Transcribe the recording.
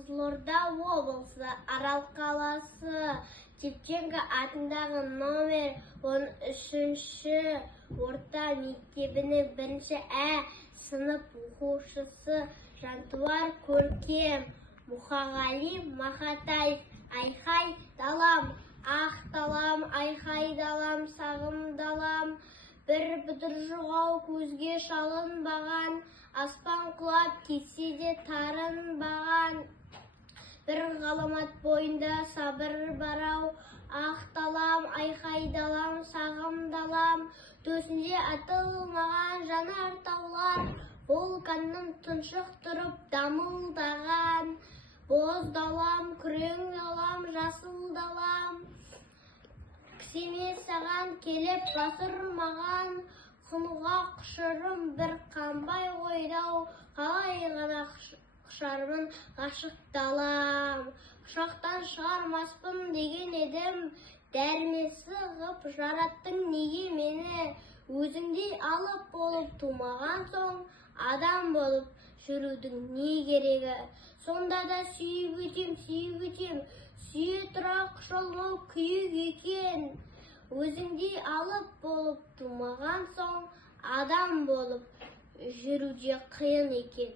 Қызылорда облысы, Арал қаласы, Шевченко атындағы номер 13 орта мектебінің 1-Ә сынып оқушысы Жантуар Көркем Мұхағали Мақатаев. Айхай далам, ақ далам, айхай далам, сағым далам, бір бұдыр жоғау көзге шалынбаған, аспан құлап кетсе де тарынбаған, бір ғаламат бойында сабыр барау, ақ далам, айхай далам, сағым далам, төсінде атылмаған жанар таулар, вулканның тұншық тұрып дамылдаған, боз далам, күрең далам, жасыл далам, кісеме саған келіп басырмаған, құмға құшырым бір қанбай қойдау, қалай ғана құшармын ғашық далам. Құшақтан шығармаспын деген едім, дәрмесі ғып жараттың неге мені, өзіңдей алып болып тумаған соң, адам болып жүрудің не керегі? Сонда да сүйіп өтем, сүйе тұра құшылмау күйік екен. Өзіңдей алып болып тумаған соң, адам болып жүруде қиын екен.